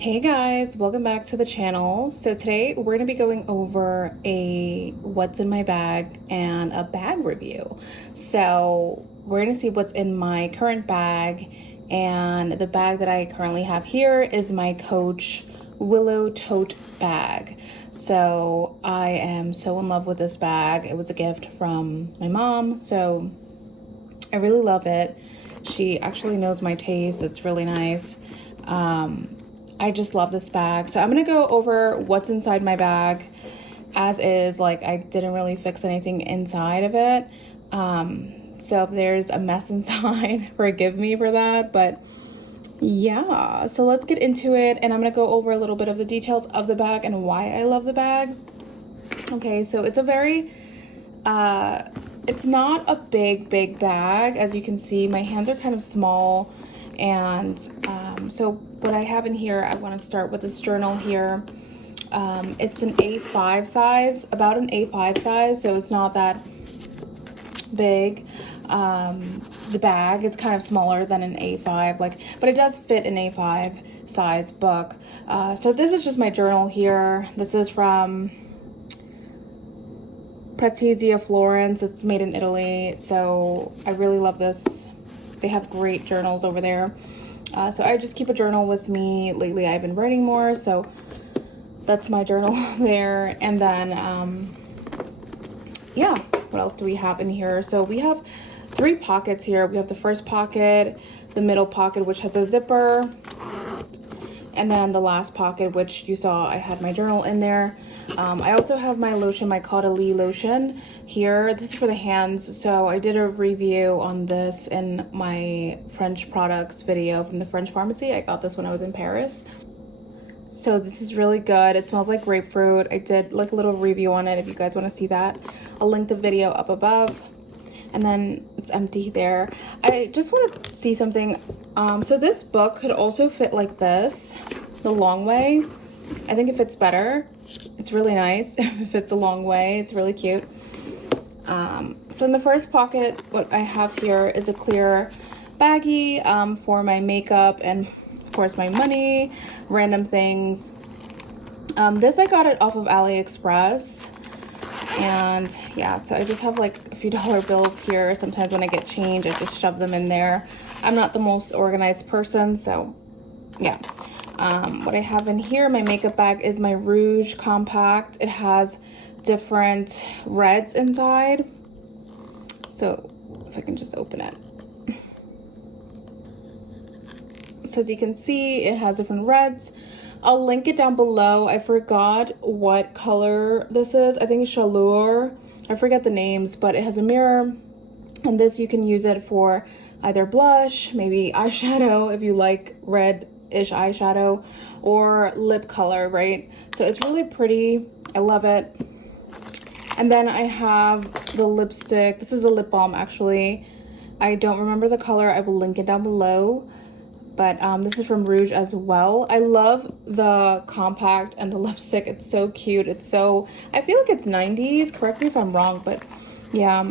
Hey guys, welcome back to the channel. So today we're going to be going over a what's in my bag and a bag review. So we're going to see what's in my current bag, and the bag that I currently have here is my Coach Willow tote bag. So I am so in love with this bag. It was a gift from my mom, so I really love it. She actually knows my taste. It's really nice. I just love this bag. So I'm gonna go over what's inside my bag as is. Like, I didn't really fix anything inside of it. So if there's a mess inside, forgive me for that. But yeah, so let's get into it. And I'm gonna go over a little bit of the details of the bag and why I love the bag. Okay, so it's a very, it's not a big bag. As you can see, my hands are kind of small. And so what I have in here, I want to start with this journal here. It's an A5 size, about an A5 size, so it's not that big. The bag is kind of smaller than an A5, but it does fit an A5 size book. So this is just my journal here. This is from Preziosa Florence. It's made in Italy, so I really love this. They have great journals over there. So I just keep a journal with me. Lately I've been writing more, so that's my journal there. And then, yeah, what else do we have in here? So we have 3 pockets here. We have the first pocket, the middle pocket, which has a zipper, and then the last pocket, which you saw I had my journal in there. I also have my lotion, my Caudalie lotion here. This is for the hands. So I did a review on this in my French products video from the French pharmacy. I got this when I was in Paris. So this is really good. It smells like grapefruit. I did like a little review on it if you guys want to see that. I'll link the video up above. And then it's empty there. I just want to see something. So this book could also fit like this, the long way. I think it fits better. It's really nice. It fits a long way. It's really cute. So in the first pocket, what I have here is a clear baggie for my makeup and of course my money, random things. This I got it off of AliExpress. And yeah, so I just have like a few dollar bills here. Sometimes when I get change, I just shove them in there. I'm not the most organized person, so yeah. What I have in here, my makeup bag, is my Rouge Compact. It has different reds inside. So if I can just open it. So as you can see, it has different reds. I'll link it down below. I forgot what color this is. I think it's Chaleur. I forget the names, but it has a mirror. And this, you can use it for either blush, maybe eyeshadow if you like red-ish eyeshadow, or lip color, right? So it's really pretty. I love it. And then I have the lipstick. This is a lip balm, actually. I don't remember the color. I will link it down below. But this is from Rouge as well. I love the compact and the lipstick. It's so cute. It's so, I feel like it's 90s. Correct me if I'm wrong, but yeah.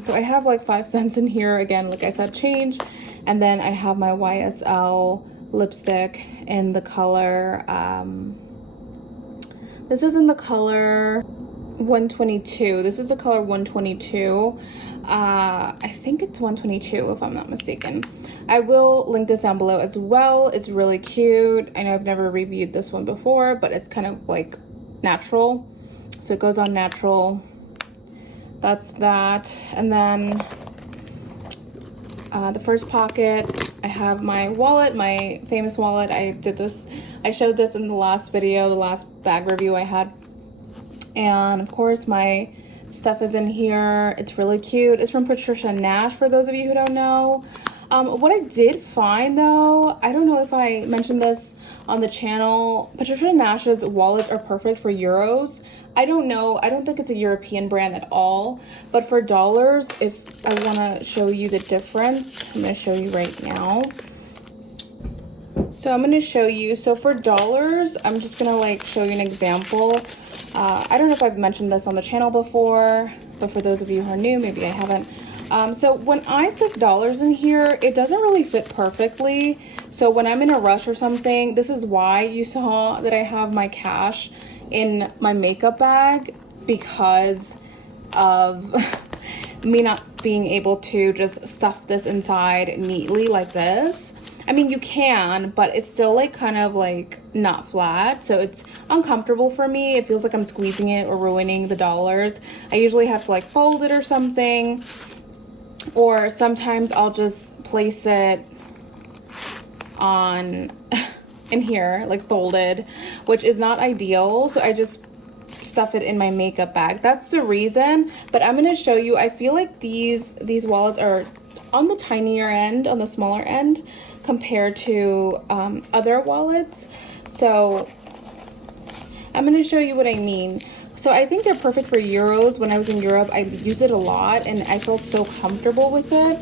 So I have like 5 cents in here. Again, like I said, change. And then I have my YSL lipstick in the color. This is in the color 122. This is the color 122. I think it's 122 if I'm not mistaken. I will link this down below as well. It's really cute. I know I've never reviewed this one before, but it's kind of like natural. So it goes on natural. That's that. And then the first pocket, I have my wallet, my famous wallet. I showed this in the last video, the last bag review I had. And of course my stuff is in here. It's really cute. It's from Patricia Nash, for those of you who don't know. What I did find though, I don't know if I mentioned this on the channel, Patricia Nash's wallets are perfect for euros. I don't know, I don't think it's a European brand at all, but for dollars, if I want to show you the difference, I'm going to show you right now. So I'm going to show you, so for dollars, I'm just going to like show you an example. I don't know if I've mentioned this on the channel before, but for those of you who are new, maybe I haven't. So when I stick dollars in here, it doesn't really fit perfectly. So when I'm in a rush or something, this is why you saw that I have my cash in my makeup bag, because of me not being able to just stuff this inside neatly like this. I mean, you can, but it's still like kind of like not flat, so it's uncomfortable for me. It feels like I'm squeezing it or ruining the dollars. I usually have to like fold it or something, or sometimes I'll just place it on in here like folded, which is not ideal, so I just stuff it in my makeup bag. That's the reason. But I'm going to show you, I feel like these wallets are on the tinier end, on the smaller end compared to other wallets. So I'm going to show you what I mean. So I think they're perfect for euros. When I was in Europe, I used it a lot and I felt so comfortable with it.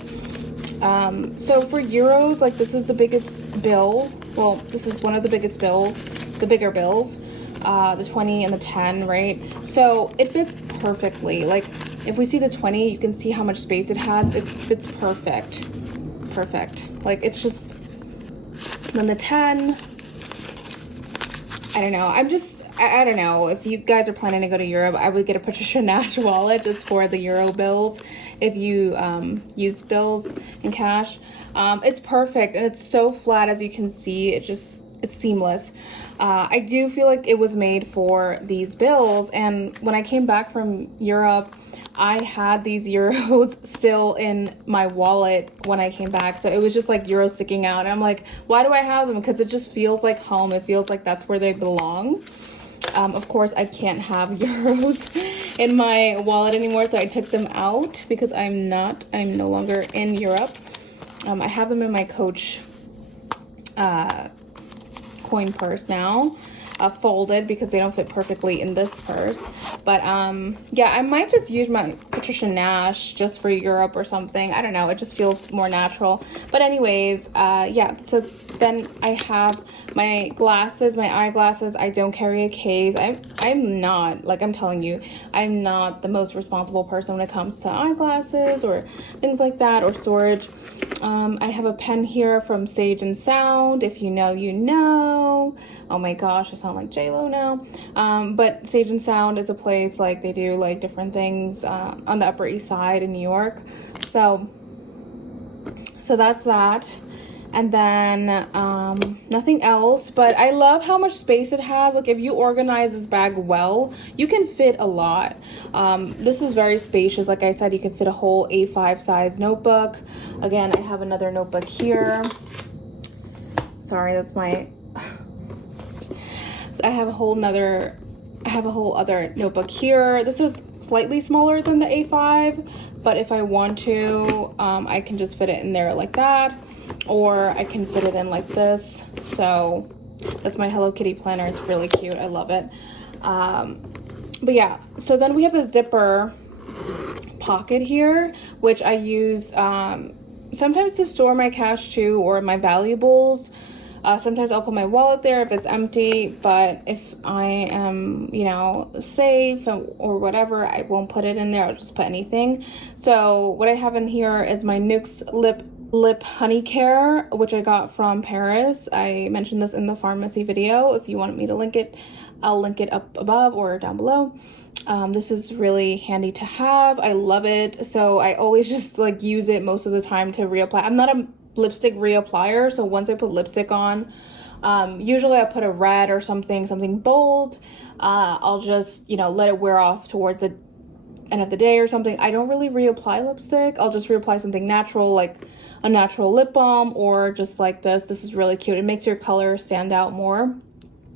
So for euros, like this is the biggest bill. Well, this is one of the biggest bills, the bigger bills, the 20 and the 10, right? So it fits perfectly. Like if we see the 20, you can see how much space it has. It fits perfect. Like it's just, then the 10, I don't know. I don't know. If you guys are planning to go to Europe, I would get a Patricia Nash wallet just for the euro bills. If you use bills in cash, it's perfect and it's so flat, as you can see. It's seamless. I do feel like it was made for these bills, and when I came back from Europe, I had these euros still in my wallet when I came back, so it was just like euros sticking out, and I'm like, why do I have them? Because it just feels like home. It feels like that's where they belong. Of course, I can't have euros in my wallet anymore, so I took them out because I'm no longer in Europe. I have them in my Coach coin purse now, folded because they don't fit perfectly in this purse. But yeah, I might just use my Patricia Nash just for Europe or something. I don't know, it just feels more natural. But anyways, yeah, so then I have my glasses, my eyeglasses. I don't carry a case. I'm not, like I'm telling you, I'm not the most responsible person when it comes to eyeglasses or things like that, or storage. I have a pen here from Sage and Sound. If you know, you know. Oh my gosh, I sound like J-Lo now. But Sage and Sound is a place, like they do like different things on the Upper East Side in New York. So that's that. And then nothing else, but I love how much space it has. Like if you organize this bag well, you can fit a lot. This is very spacious. Like I said, you can fit a whole A5 size notebook. Again, I have another notebook here. Sorry, that's my I have a whole other notebook here. This is slightly smaller than the A5, but if I want to, I can just fit it in there like that, or I can fit it in like this. So that's my Hello Kitty planner. It's really cute. I love it. But yeah, so then we have the zipper pocket here, which I use sometimes to store my cash too, or my valuables. Sometimes I'll put my wallet there if it's empty, but if I am, you know, safe or whatever, I won't put it in there. I'll just put anything. So what I have in here is my NYX lip honey care, which I got from Paris. I mentioned this in the pharmacy video. If you want me to link it, I'll link it up above or down below. This is really handy to have. I love it. So I always just like use it most of the time to reapply. I'm not a lipstick reapplier, so once I put lipstick on, usually I put a red or something bold. I'll just, you know, let it wear off towards the end of the day or something. I don't really reapply lipstick. I'll just reapply something natural, like a natural lip balm, or just like this. This is really cute. It makes your color stand out more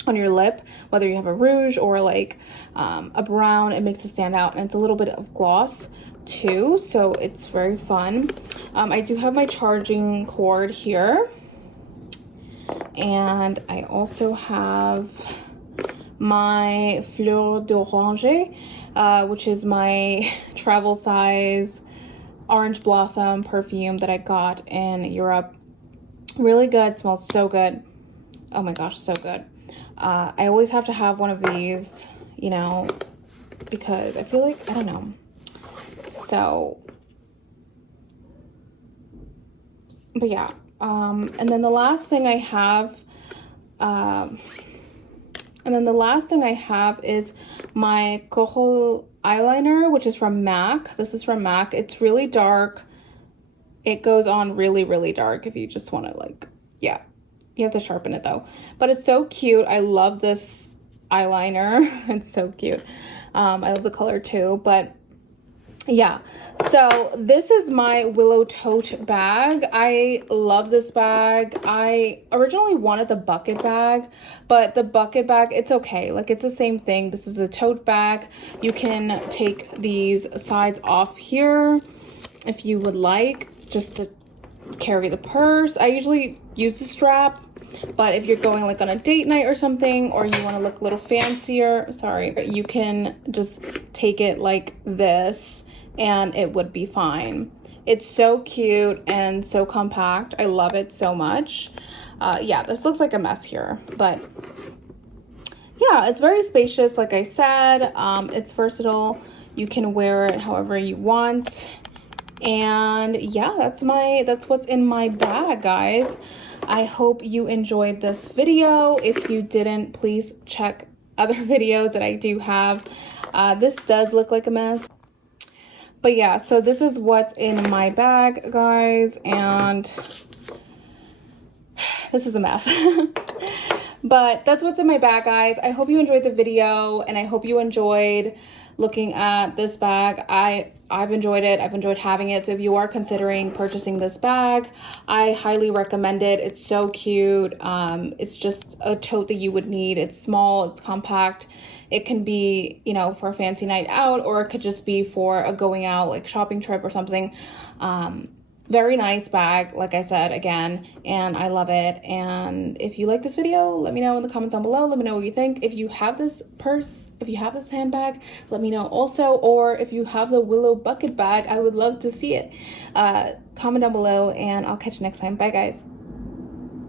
on your lip, whether you have a rouge or like a brown. It makes it stand out, and it's a little bit of gloss too, so it's very fun. I do have my charging cord here, and I also have my Fleur d'Oranger, which is my travel size orange blossom perfume that I got in Europe. Really good, smells so good. Oh my gosh, so good. I always have to have one of these, you know, because I feel like, I don't know. So but yeah, and then the last thing I have, is my Cojo eyeliner, which is from MAC. This is from MAC. It's really dark. It goes on really, really dark if you just want to, like, yeah. You have to sharpen it though. But it's so cute. I love this eyeliner. It's so cute. I love the color too. But yeah, so this is my Willow tote bag. I love this bag. I originally wanted the bucket bag, but the bucket bag, it's okay. Like, it's the same thing. This is a tote bag. You can take these sides off here if you would like, just to carry the purse. I usually use the strap, but if you're going like on a date night or something, or you want to look a little fancier, sorry, you can just take it like this and it would be fine. It's so cute and so compact. I love it so much. Yeah, this looks like a mess here, but yeah, it's very spacious. Like I said, it's versatile. You can wear it however you want. And yeah, that's what's in my bag, guys. I hope you enjoyed this video. If you didn't, please check other videos that I do have. This does look like a mess. But yeah, so this is what's in my bag, guys, and this is a mess. But that's what's in my bag, guys. I hope you enjoyed the video, and I hope you enjoyed looking at this bag. I've enjoyed it. I've enjoyed having it. So if you are considering purchasing this bag, I highly recommend it. It's so cute. It's just a tote that you would need. It's small, it's compact. It can be, you know, for a fancy night out, or it could just be for a going out, like, shopping trip or something. Very nice bag, like I said, again, and I love it. And if you like this video, let me know in the comments down below. Let me know what you think. If you have this purse, if you have this handbag, let me know also. Or if you have the Willow bucket bag, I would love to see it. Comment down below, and I'll catch you next time. Bye, guys.